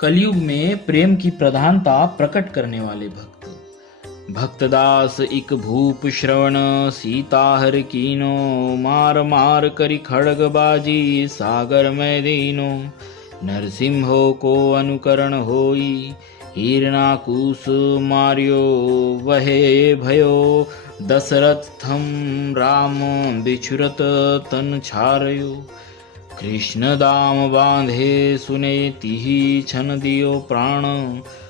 कलयुग में प्रेम की प्रधानता प्रकट करने वाले भक्त। भक्तदास इक भूप श्रवण, सीता हर कीनो, मार मार करी खड़ग बाजी, सागर में दीनो। नरसिंहो को अनुकरण होई, हिरणाकुश मार्यो वहे भयो। दशरथ थम राम बिछुरत तन छारयो। कृष्ण दाम बांधे सुने तिहि छन दियो प्राण।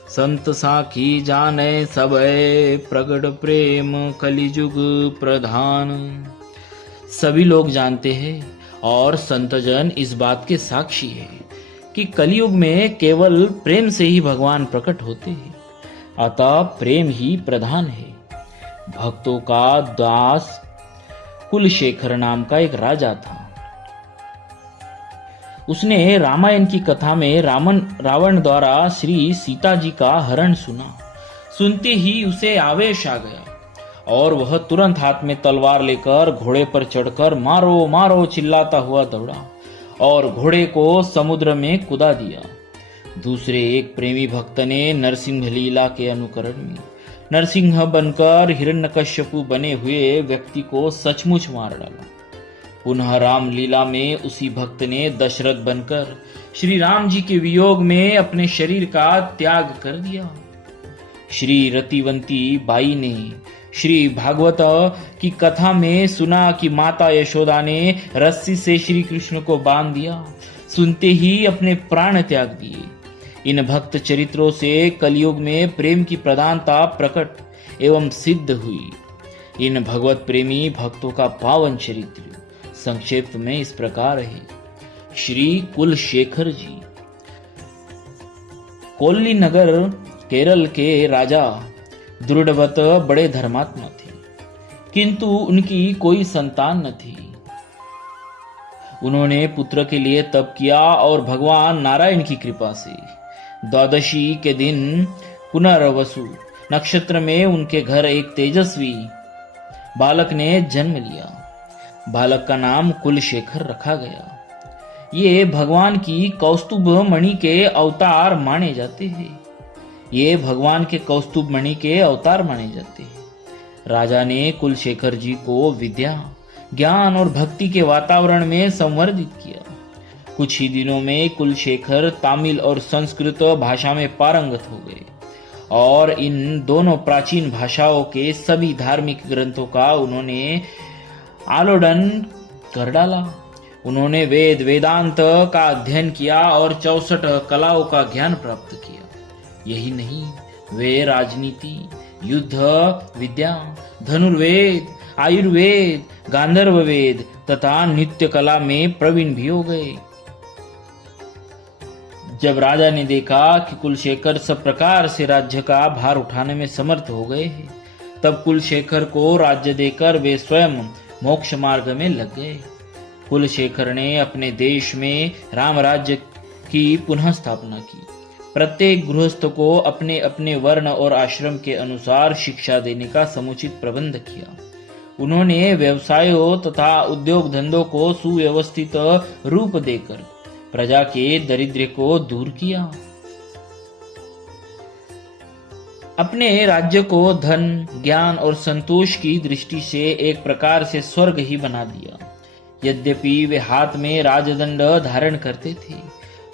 संत साखी जाने सबे, प्रगट प्रेम कलिजुग प्रधान। सभी लोग जानते हैं और संतजन इस बात के साक्षी है कि कलयुग में केवल प्रेम से ही भगवान प्रकट होते हैं। अतः प्रेम ही प्रधान है। भक्तों का दास कुलशेखर नाम का एक राजा था। उसने रामायण की कथा में रावण द्वारा श्री सीता जी का हरण सुना। सुनते ही उसे आवेश आ गया और वह तुरंत हाथ में तलवार लेकर घोड़े पर चढ़कर मारो मारो चिल्लाता हुआ दौड़ा और घोड़े को समुद्र में कुदा दिया। दूसरे एक प्रेमी भक्त ने नरसिंह लीला के अनुकरण में नरसिंह बनकर हिरण्यकश्यपु बने हुए व्यक्ति को सचमुच मार डाला। पुनः राम लीला में उसी भक्त ने दशरथ बनकर श्री राम जी के वियोग में अपने शरीर का त्याग कर दिया। श्री रतिवंती बाई ने श्री भागवत की कथा में सुना कि माता यशोदा ने रस्सी से श्री कृष्ण को बांध दिया। सुनते ही अपने प्राण त्याग दिए। इन भक्त चरित्रों से कलयुग में प्रेम की प्रधानता प्रकट एवं सिद्ध हुई। इन भगवत प्रेमी भक्तों का पावन चरित्र संक्षेप में इस प्रकार है। श्री कुलशेखर जी कोल्ली नगर केरल के राजा दृढ़व्रत बड़े धर्मात्मा थे, किंतु उनकी कोई संतान न थी। उन्होंने पुत्र के लिए तप किया और भगवान नारायण की कृपा से द्वादशी के दिन पुनर्वसु नक्षत्र में उनके घर एक तेजस्वी बालक ने जन्म लिया। बालक का नाम कुलशेखर रखा गया। ये भगवान की कौस्तुभ मणि के अवतार माने जाते हैं। राजा ने कुलशेखर जी को विद्या, ज्ञान और भक्ति के वातावरण में संवर्धित किया। कुछ ही दिनों में कुलशेखर तमिल और संस्कृत भाषा में पारंगत हो गए और इन दोनों प्राचीन भाषाओं के सभी धार्मिक ग्रंथों का उन्होंने आलोडन कर डाला। उन्होंने वेद वेदांत का अध्ययन किया और 64 कलाओं का ज्ञान प्राप्त किया। यही नहीं, वे राजनीति, युद्ध विद्या, धनुर्वेद, आयुर्वेद, गांधर्व वेद तथा नृत्य कला में प्रवीण भी हो गए। जब राजा ने देखा कि कुलशेखर सब प्रकार से राज्य का भार उठाने में समर्थ हो गए हैं, तब कुलशेखर को राज्य देकर वे स्वयं मोक्ष मार्ग में लग गए। कुलशेखर ने अपने देश में राम राज्य की पुनः स्थापना की। प्रत्येक गृहस्थ को अपने अपने वर्ण और आश्रम के अनुसार शिक्षा देने का समुचित प्रबंध किया। उन्होंने व्यवसायों तथा उद्योग धंधों को सुव्यवस्थित रूप देकर प्रजा के दारिद्र्य को दूर किया। अपने राज्य को धन, ज्ञान और संतोष की दृष्टि से एक प्रकार से स्वर्ग ही बना दिया। यद्यपि वे हाथ में राजदंड धारण करते थे,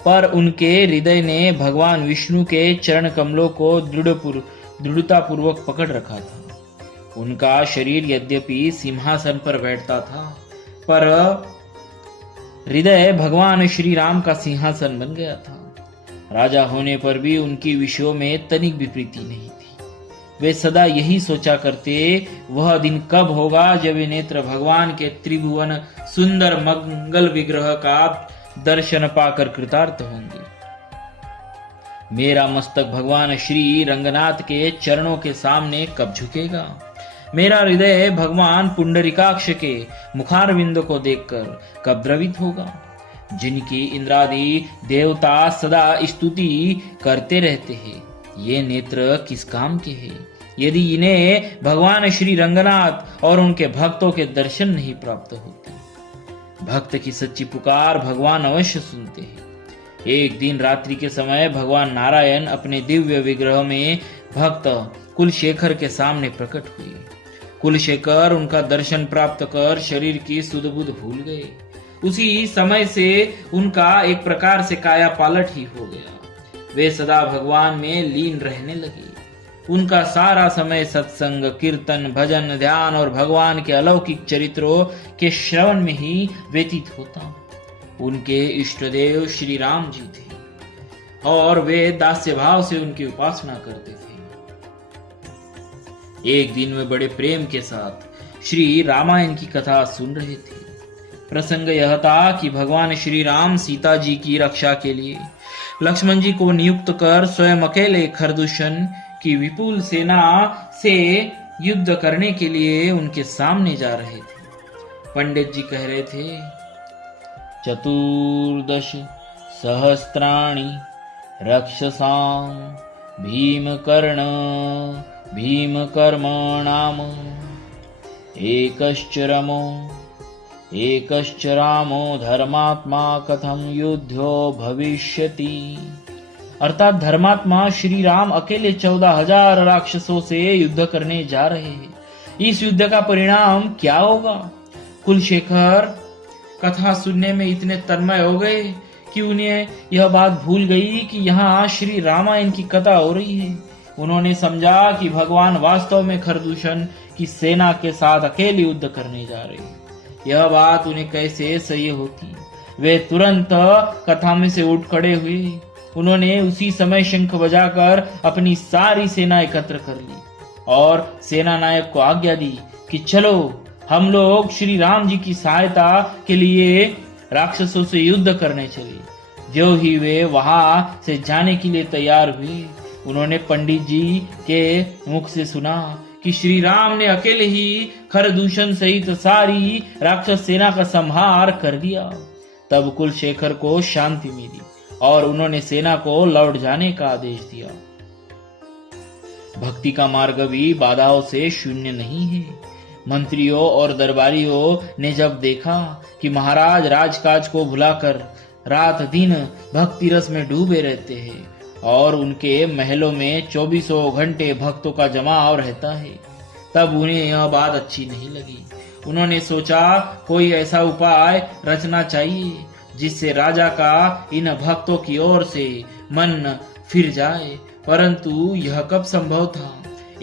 पर उनके हृदय ने भगवान विष्णु के चरण कमलों को दृढ़तापूर्वक पकड़ रखा था। उनका शरीर यद्यपि सिंहासन पर बैठता था, पर हृदय भगवान श्री राम का सिंहासन बन गया था। राजा होने पर भी उनकी विषयों में तनिक भी प्रीति नहीं थी। वे सदा यही सोचा करते, वह दिन कब होगा जब वे नेत्र भगवान के त्रिभुवन सुंदर मंगल विग्रह का दर्शन पाकर कृतार्थ होंगे। मेरा मस्तक भगवान श्री रंगनाथ के चरणों के सामने कब झुकेगा? मेरा हृदय भगवान पुंडरीकाक्ष के मुखारविंद को देखकर कब द्रवित होगा? जिनकी इंद्रादि देवता सदा स्तुति करते रहते हैं, ये नेत्र किस काम के हैं यदि इन्हें भगवान श्री रंगनाथ और उनके भक्तों के दर्शन नहीं प्राप्त होते? भक्त की सच्ची पुकार भगवान अवश्य सुनते हैं। एक दिन रात्रि के समय भगवान नारायण अपने दिव्य विग्रह में भक्त कुलशेखर के सामने प्रकट हुए। कुलशेखर उनका दर्शन प्राप्त कर शरीर की सुध बुध भूल गए। उसी समय से उनका एक प्रकार से काया पालट ही हो गया। वे सदा भगवान में लीन रहने लगे। उनका सारा समय सत्संग, कीर्तन, भजन, ध्यान और भगवान के अलौकिक चरित्रों के श्रवण में ही व्यतीत होता। उनके इष्टदेव श्री राम जी थे और वे दास्य भाव से उनकी उपासना करते थे। एक दिन वे बड़े प्रेम के साथ श्री रामायण की कथा सुन रहे थे। प्रसंग यह था कि भगवान श्री राम सीता जी की रक्षा के लिए लक्ष्मण जी को नियुक्त कर स्वयं अकेले खरदूषण की विपुल सेना से युद्ध करने के लिए उनके सामने जा रहे थे। पंडित जी कह रहे थे, चतुर्दश सहस्त्राणि रक्षसां भीम कर्मणाम एकश्च रामो धर्मात्मा कथम युद्धो भविष्यति। अर्थात धर्मात्मा श्री राम अकेले 14,000 राक्षसों से युद्ध करने जा रहे हैं। इस युद्ध का परिणाम क्या होगा? कुलशेखर कथा सुनने में इतने तन्मय हो गए कि उन्हें यह बात भूल गई कि यहाँ श्री रामायण की कथा हो रही है। उन्होंने समझा कि भगवान वास्तव में खरदूषण की सेना के साथ अकेले युद्ध करने जा रहे हैं। यह बात उन्हें कैसे सही होती? वे तुरंत कथा में से उठ खड़े हुए। उन्होंने उसी समय शंख बजाकर अपनी सारी सेना एकत्र कर ली और सेना नायक को आज्ञा दी कि चलो हम लोग श्री राम जी की सहायता के लिए राक्षसों से युद्ध करने चले। जो ही वे वहां से जाने के लिए तैयार हुए, उन्होंने पंडित जी के मुख से सुना कि श्री राम ने अकेले ही खरदूषण सहित सारी राक्षस सेना का संहार कर दिया। तब कुलशेखर को शांति मिली और उन्होंने सेना को लौट जाने का आदेश दिया। भक्ति का मार्ग भी बाधाओं से शून्य नहीं है। मंत्रियों और दरबारियों ने जब देखा कि महाराज राजकाज को भुलाकर रात दिन भक्ति रस में डूबे रहते हैं और उनके महलों में 24 घंटे भक्तों का जमाव रहता है, तब उन्हें यह बात अच्छी नहीं लगी। उन्होंने सोचा कोई ऐसा उपाय रचना चाहिए जिससे राजा का इन भक्तों की ओर से मन फिर जाए, परंतु यह कब संभव था?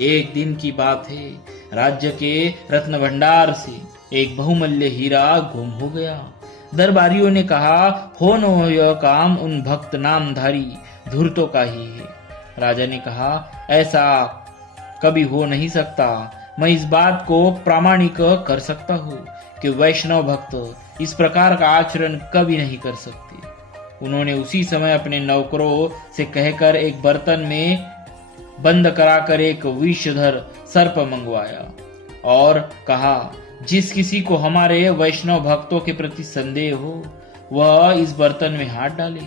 एक दिन की बात है, राज्य के रत्न भंडार से एक बहुमूल्य हीरा गुम हो गया। दरबारियों ने कहा, हो न यह काम उन भक्त नामधारी धूर्तों का ही है। राजा ने कहा, ऐसा कभी हो नहीं सकता। मैं इस बात को प्रामाणिक कर सकता हूँ कि वैष्णव भक्त इस प्रकार का आचरण कभी नहीं कर सकते। उन्होंने उसी समय अपने नौकरों से कहकर एक बर्तन में बंद कराकर एक विषधर सर्प मंगवाया और कहा, जिस किसी को हमारे वैष्णव भक्तों के प्रति संदेह हो वह इस बर्तन में हाथ डाले।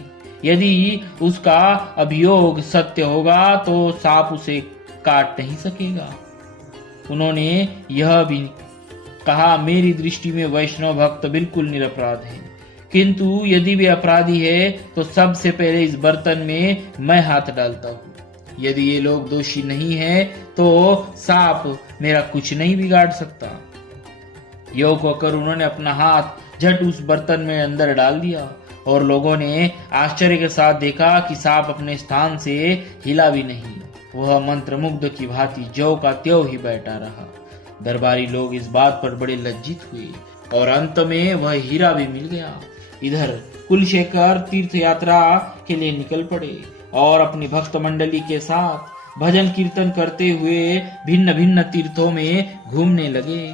यदि उसका अभियोग सत्य होगा तो सांप उसे काट नहीं सकेगा। उन्होंने यह भी कहा, मेरी दृष्टि में वैष्णव भक्त बिल्कुल निरपराध है, किंतु यदि वे अपराधी है तो सबसे पहले इस बर्तन में मैं हाथ डालता हूँ। यदि ये लोग दोषी नहीं है तो सांप मेरा कुछ नहीं बिगाड़ सकता। योग होकर उन्होंने अपना हाथ झट उस बर्तन में अंदर डाल दिया और लोगों ने आश्चर्य के साथ देखा कि सांप अपने स्थान से हिला भी नहीं। वह मंत्रमुग्ध की भांति ज्यों का त्यों ही बैठा रहा। दरबारी लोग इस बात पर बड़े लज्जित हुए और अंत में वह हीरा भी मिल गया। इधर कुलशेखर तीर्थ यात्रा के लिए निकल पड़े और अपनी भक्त मंडली के साथ भजन कीर्तन करते हुए भिन्न भिन्न तीर्थों में घूमने लगे।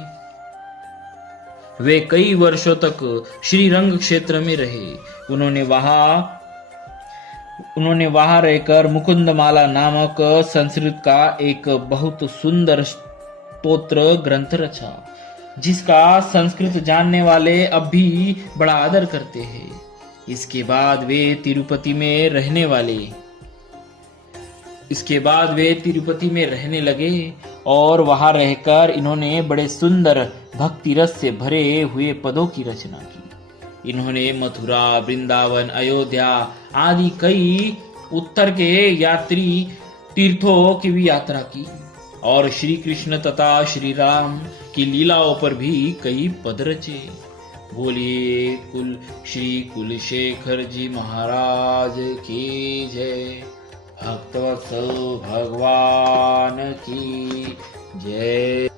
वे कई वर्षों तक श्री रंग क्षेत्र में रहे। उन्होंने वहां रहकर मुकुंदमाला नामक संस्कृत का एक बहुत सुंदर स्तोत्र ग्रंथ रचा, जिसका संस्कृत जानने वाले अब भी बड़ा आदर करते हैं। इसके बाद वे तिरुपति में रहने लगे और वहां रहकर इन्होंने बड़े सुंदर भक्ति रस से भरे हुए पदों की रचना की। इन्होंने मथुरा, वृंदावन, अयोध्या आदि कई उत्तर के यात्री तीर्थों की भी यात्रा की और श्री कृष्ण तथा श्री राम की लीलाओं पर भी कई पद रचे। बोलिए श्री कुलशेखर जी महाराज की जय। भक्तवत्सल भगवान की जय।